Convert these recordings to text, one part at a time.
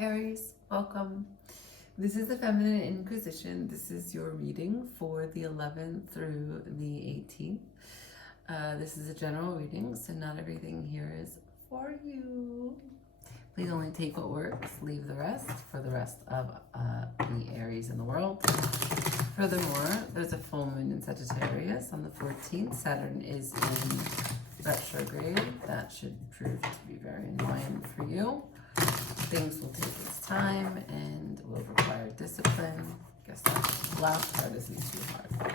Aries, welcome. This is the Feminine Inquisition. This is your reading for the 11th through the 18th. This is a general reading, so not everything here is for you. Please only take what works, leave the rest for the rest of the Aries in the world. Furthermore, there's a full moon in Sagittarius on the 14th. Saturn is in retrograde. That should prove to be very annoying for you. Things will take its time and will require discipline. Guess that last card isn't too hard.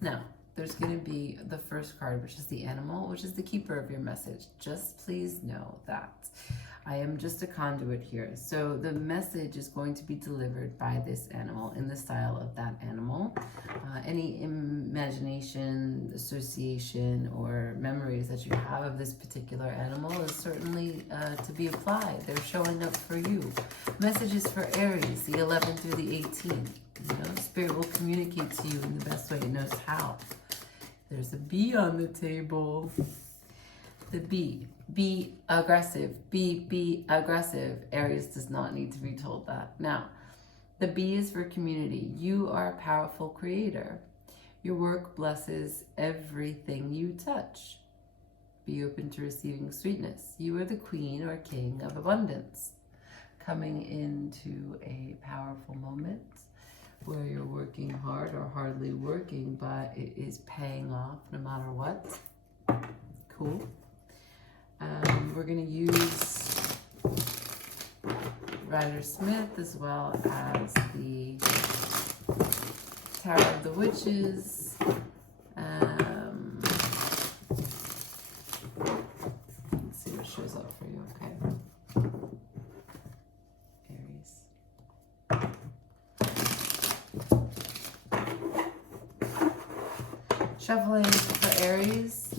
Now, there's going to be the first card, which is the animal, which is the keeper of your message. Just please know that I am just a conduit here. So the message is going to be delivered by this animal in the style of that animal. Any imagination, association, or memories that you have of this particular animal is certainly to be applied. They're showing up for you. Messages for Aries, the 11th through the 18th. You know, Spirit will communicate to you in the best way it knows how. There's a bee on the table. The bee. Be aggressive. Be aggressive. Aries does not need to be told that. Now, the B is for community. You are a powerful creator. Your work blesses everything you touch. Be open to receiving sweetness. You are the queen or king of abundance. Coming into a powerful moment where you're working hard or hardly working, but it is paying off no matter what. Cool. We're going to use Rider-Smith as well as the Tower of the Witches. Let's see what shows up for you, okay? Aries. Shuffling for Aries.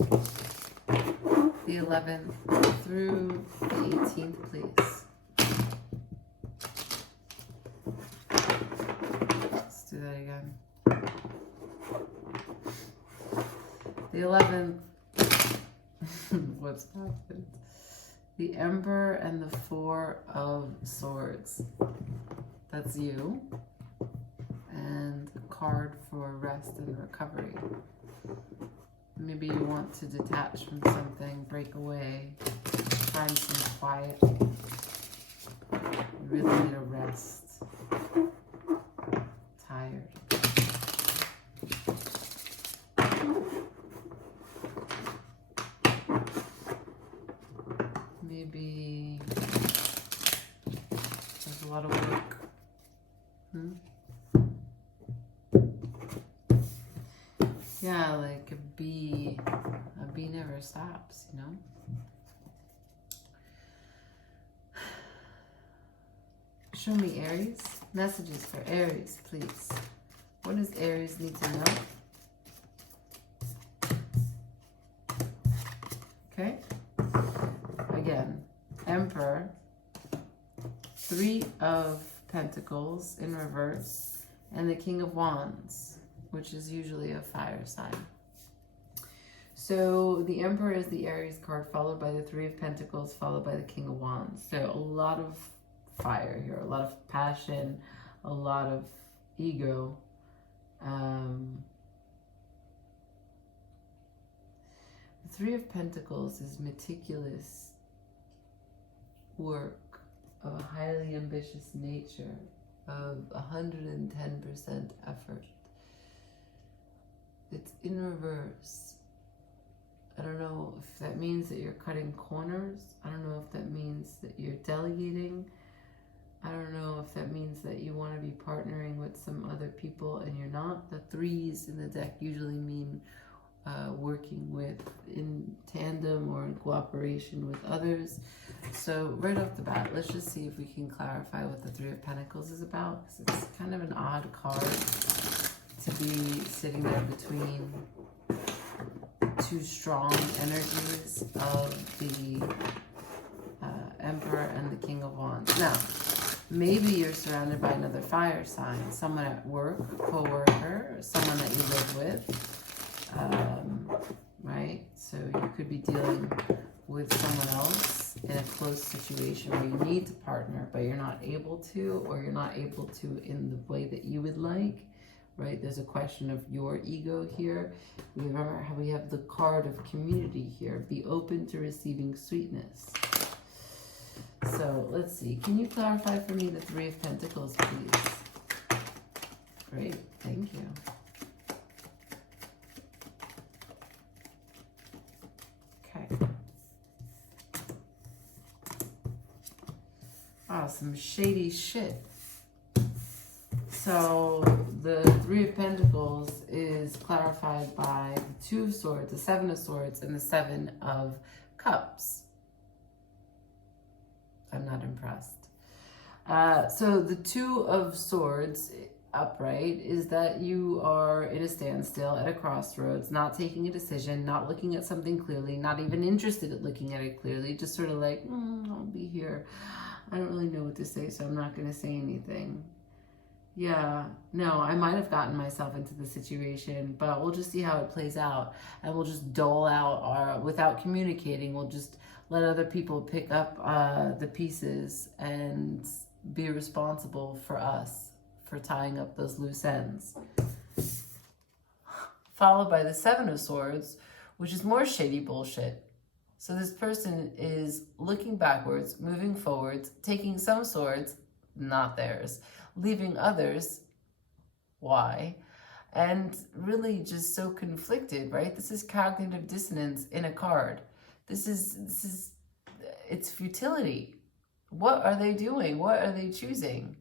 The 11th through the 18th, please. Let's do that again. The 11th, what's happened? The Emperor and the Four of Swords. That's you. And a card for rest and recovery. Maybe you want to detach from something, break away, find some quiet. You really need a rest. Tired. Maybe there's a lot of work. Yeah, like a bee never stops, you know? Show me Aries. Messages for Aries, please. What does Aries need to know? Okay. Again, Emperor, Three of Pentacles in reverse, and the King of Wands, which is usually a fire sign. So the Emperor is the Aries card, followed by the Three of Pentacles, followed by the King of Wands. So a lot of fire here, a lot of passion, a lot of ego. The Three of Pentacles is meticulous work of a highly ambitious nature, of 110% effort. It's in reverse. I don't know if that means that you're cutting corners. I don't know if that means that you're delegating. I don't know if that means that you want to be partnering with some other people and you're not. The threes in the deck usually mean working with in tandem or in cooperation with others. So right off the bat, let's just see if we can clarify what the Three of Pentacles is about, because it's kind of an odd card to be sitting there between two strong energies of the Emperor and the King of Wands. Now, maybe you're surrounded by another fire sign, someone at work, a co-worker, someone that you live with, right? right? So you could be dealing with someone else in a close situation where you need to partner, but you're not able to, or you're not able to in the way that you would like, right? There's a question of your ego here. Remember how we have the card of community here. Be open to receiving sweetness. So let's see. Can you clarify for me the Three of Pentacles, please? Great. Thank you. Okay. Wow, some shady shit. So the Three of Pentacles is clarified by the Two of Swords, the Seven of Swords, and the Seven of Cups. I'm not impressed. So the Two of Swords upright is that you are in a standstill at a crossroads, not taking a decision, not looking at something clearly, not even interested in looking at it clearly, just sort of like, I'll be here. I don't really know what to say, so I'm not going to say anything. Yeah, no, I might have gotten myself into the situation, but we'll just see how it plays out, and we'll just dole out without communicating. We'll just let other people pick up the pieces and be responsible for us for tying up those loose ends. Followed by the Seven of Swords, which is more shady bullshit. So this person is looking backwards, moving forwards, taking some swords, not theirs, leaving others, why? And really just so conflicted, right? This is cognitive dissonance in a card. This is it's futility. What are they doing? What are they choosing?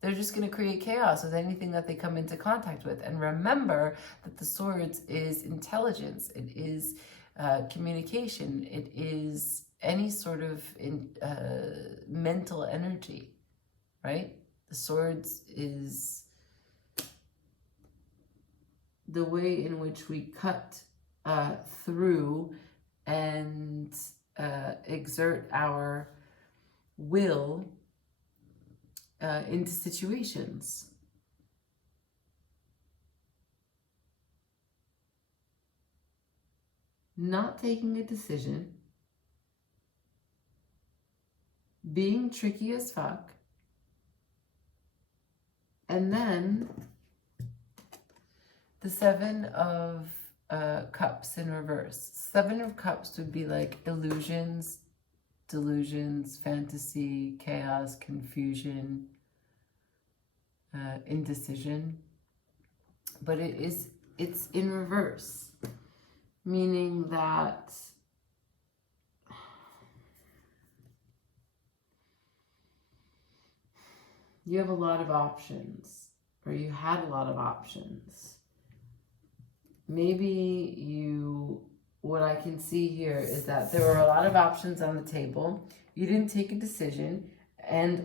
They're just going to create chaos with anything that they come into contact with. And remember that the swords is intelligence. It is communication. It is any sort of mental energy, right? The swords is the way in which we cut through and exert our will into situations. Not taking a decision, being tricky as fuck, and then the Seven of Cups in reverse. Seven of Cups would be like illusions, delusions, fantasy, chaos, confusion, indecision. But it's in reverse, meaning that you have a lot of options, or you had a lot of options. Maybe what I can see here is that there were a lot of options on the table. You didn't take a decision,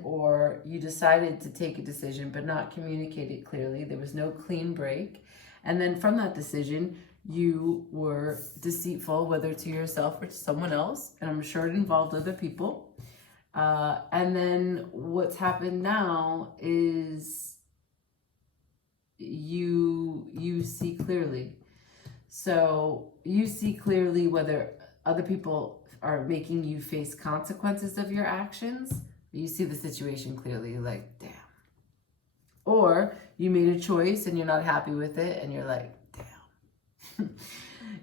or you decided to take a decision but not communicate it clearly. There was no clean break. And then from that decision, you were deceitful, whether to yourself or to someone else. And I'm sure it involved other people. And then what's happened now is you see clearly. So you see clearly whether other people are making you face consequences of your actions. You see the situation clearly, like, damn. Or you made a choice and you're not happy with it and you're like, damn.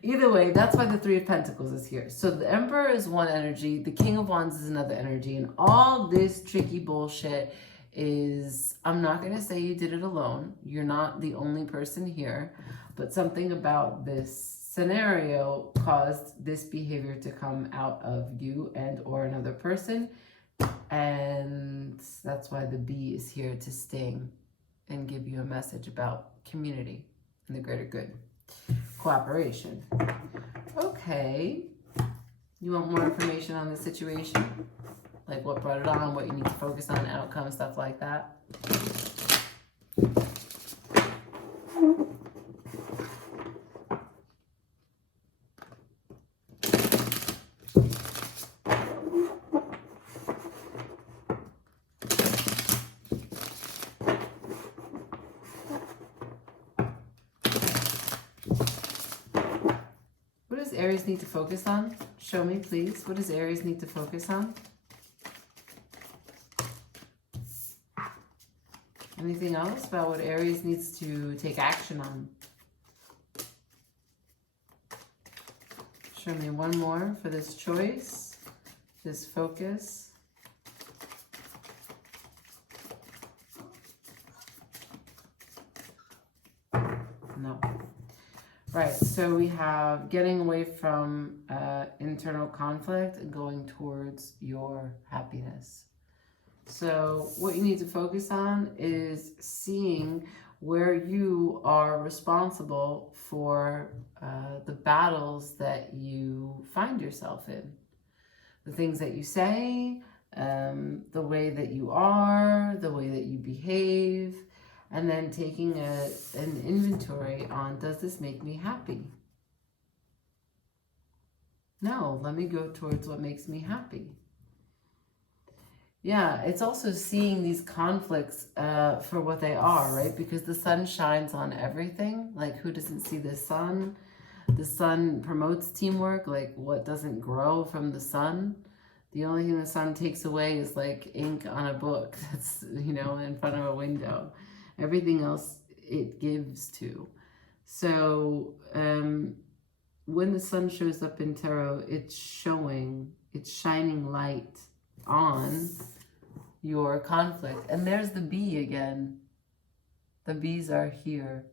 Either way, that's why the Three of Pentacles is here. So the Emperor is one energy, the King of Wands is another energy, and all this tricky bullshit is, I'm not going to say you did it alone. You're not the only person here, but something about this scenario caused this behavior to come out of you and or another person. And that's why the bee is here to sting and give you a message about community and the greater good. Cooperation. Okay. You want more information on the situation? Like what brought it on, what you need to focus on, outcome, stuff like that? Aries need to focus on? Show me, please. What does Aries need to focus on? Anything else about what Aries needs to take action on? Show me one more for this choice, this focus. No. Right, so we have getting away from internal conflict and going towards your happiness. So what you need to focus on is seeing where you are responsible for the battles that you find yourself in. The things that you say, the way that you are, the way that you behave, and then taking an inventory on, does this make me happy? No, let me go towards what makes me happy. Yeah, it's also seeing these conflicts for what they are, right? Because the sun shines on everything. Like, who doesn't see the sun? The sun promotes teamwork. Like, what doesn't grow from the sun? The only thing the sun takes away is like ink on a book that's, you know, in front of a window. Everything else it gives to. So when the sun shows up in tarot, it's shining light on your conflict. And there's the bee again. The bees are here.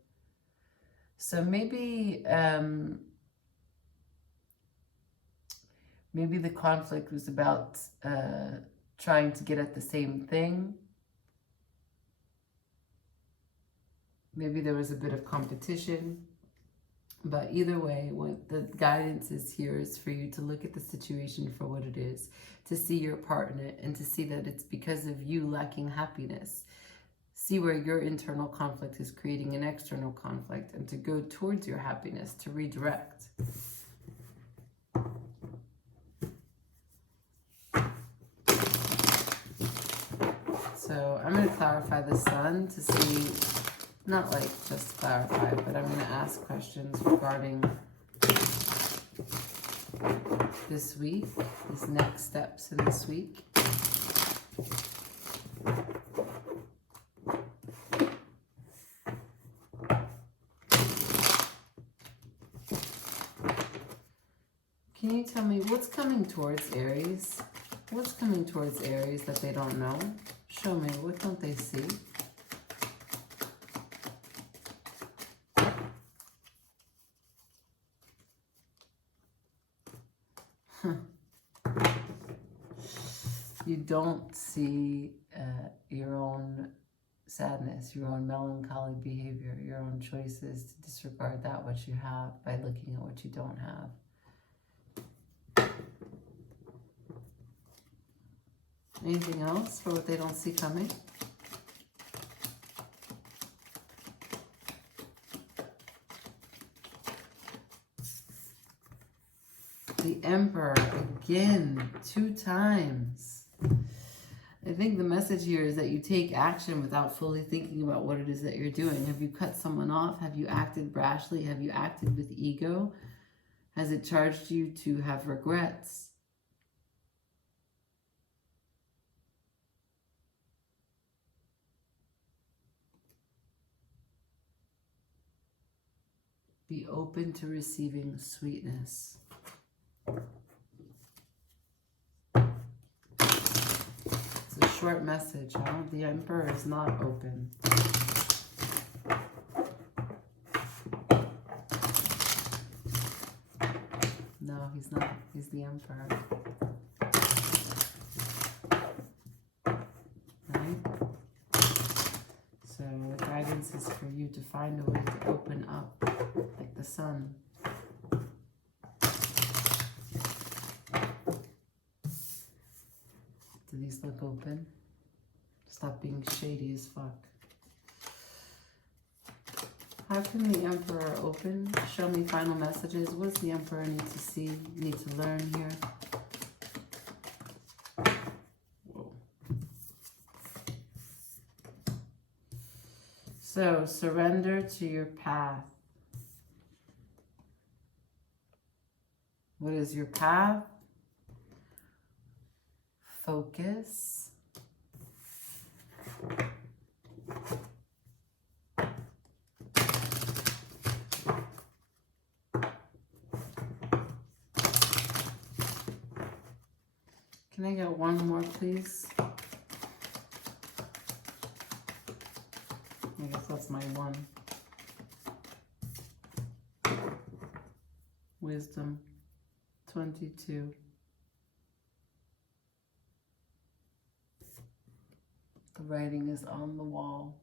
So maybe maybe the conflict was about trying to get at the same thing. Maybe there was a bit of competition. But either way, what the guidance is here is for you to look at the situation for what it is, to see your part in it, and to see that it's because of you lacking happiness. See where your internal conflict is creating an external conflict, and to go towards your happiness, to redirect. So I'm going to clarify the sun to see, not like just clarify, but I'm going to ask questions regarding this week, these next steps in this week. Can you tell me what's coming towards Aries? What's coming towards Aries that they don't know? Show me, what don't they see? You don't see your own sadness, your own melancholy behavior, your own choices to disregard that what you have by looking at what you don't have. Anything else for what they don't see coming? The Emperor, again, 2 times. I think the message here is that you take action without fully thinking about what it is that you're doing. Have you cut someone off? Have you acted brashly? Have you acted with ego? Has it charged you to have regrets? Be open to receiving sweetness. It's a short message, huh? The Emperor is not open. No, he's not. He's the Emperor. Right? So the guidance is for you to find a way to open up, like the sun. Do these look open? Stop being shady as fuck. How can the Emperor open? Show me final messages. What does the Emperor need to see, need to learn here? Whoa. So, surrender to your path. What is your path? Focus. Can I get one more, please? I guess that's my one. Wisdom 22. The writing is on the wall.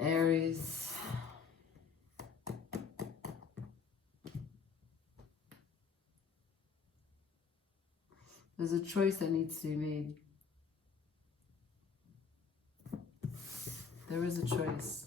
Aries. There's a choice that needs to be made. There is a choice.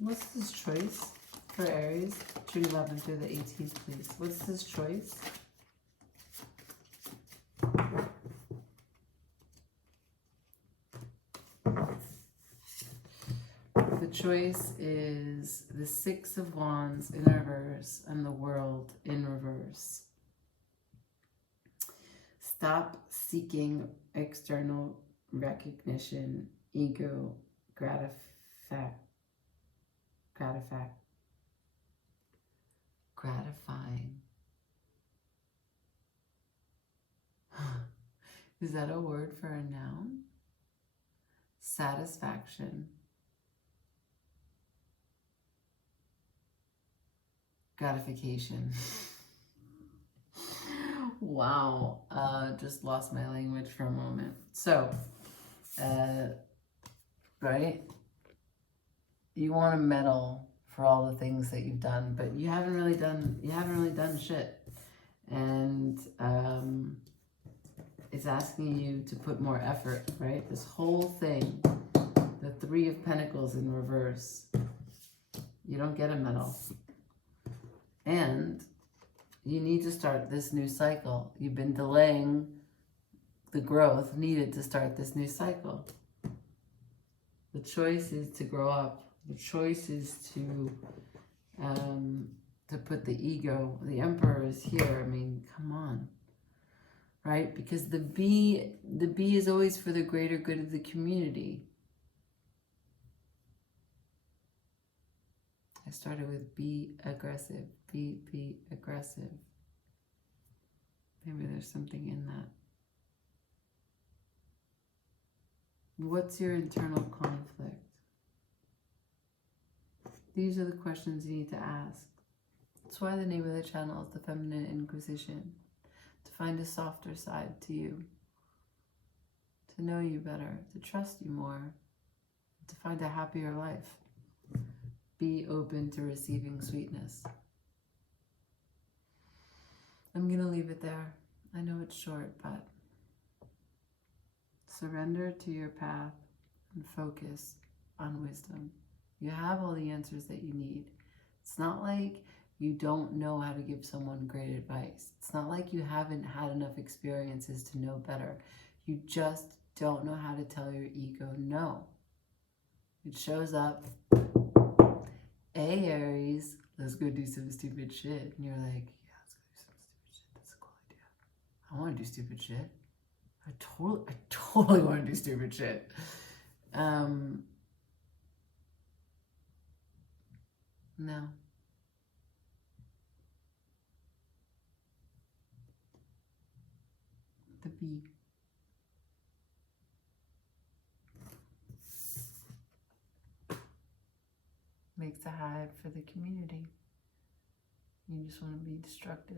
What's this choice for Aries? June 11th through the 18th, please. What's this choice? The choice is the Six of Wands in reverse and the World in reverse. Stop seeking external recognition, ego, gratifying. Is that a word for a noun? Satisfaction. Gratification. Wow. Just lost my language for a moment. So, right? You want to medal for all the things that you've done, but you haven't really done shit. And it's asking you to put more effort, right? This whole thing, the Three of Pentacles in reverse. You don't get a medal. And you need to start this new cycle. You've been delaying the growth needed to start this new cycle. The choice is to grow up. The choice is to put the ego. The Emperor is here. I mean, come on, right? Because the B is always for the greater good of the community. I started with be aggressive. Be aggressive. Maybe there's something in that. What's your internal conflict? These are the questions you need to ask. That's why the name of the channel is the Feminine Inquisition. To find a softer side to you. To know you better. To trust you more. To find a happier life. Be open to receiving sweetness. I'm going to leave it there. I know it's short, but surrender to your path and focus on wisdom. You have all the answers that you need. It's not like you don't know how to give someone great advice. It's not like you haven't had enough experiences to know better. You just don't know how to tell your ego no. It shows up, hey Aries, let's go do some stupid shit. And you're like, yeah, let's go do some stupid shit. That's a cool idea. I want to do stupid shit. I totally want to do stupid shit. No. The B. Makes a hive for the community. You just want to be destructive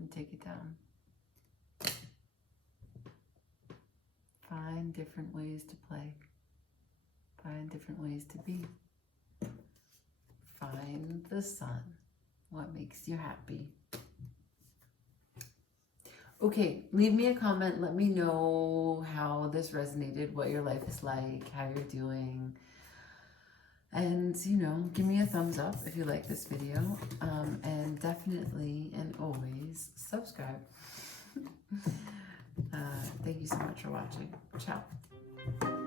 and take it down. Find different ways to play. Find different ways to be. find the sun. What makes you happy? Okay, leave me a comment. Let me know how this resonated, what your life is like, how you're doing. And, you know, give me a thumbs up if you like this video. And definitely and always subscribe. Thank you so much for watching. Ciao.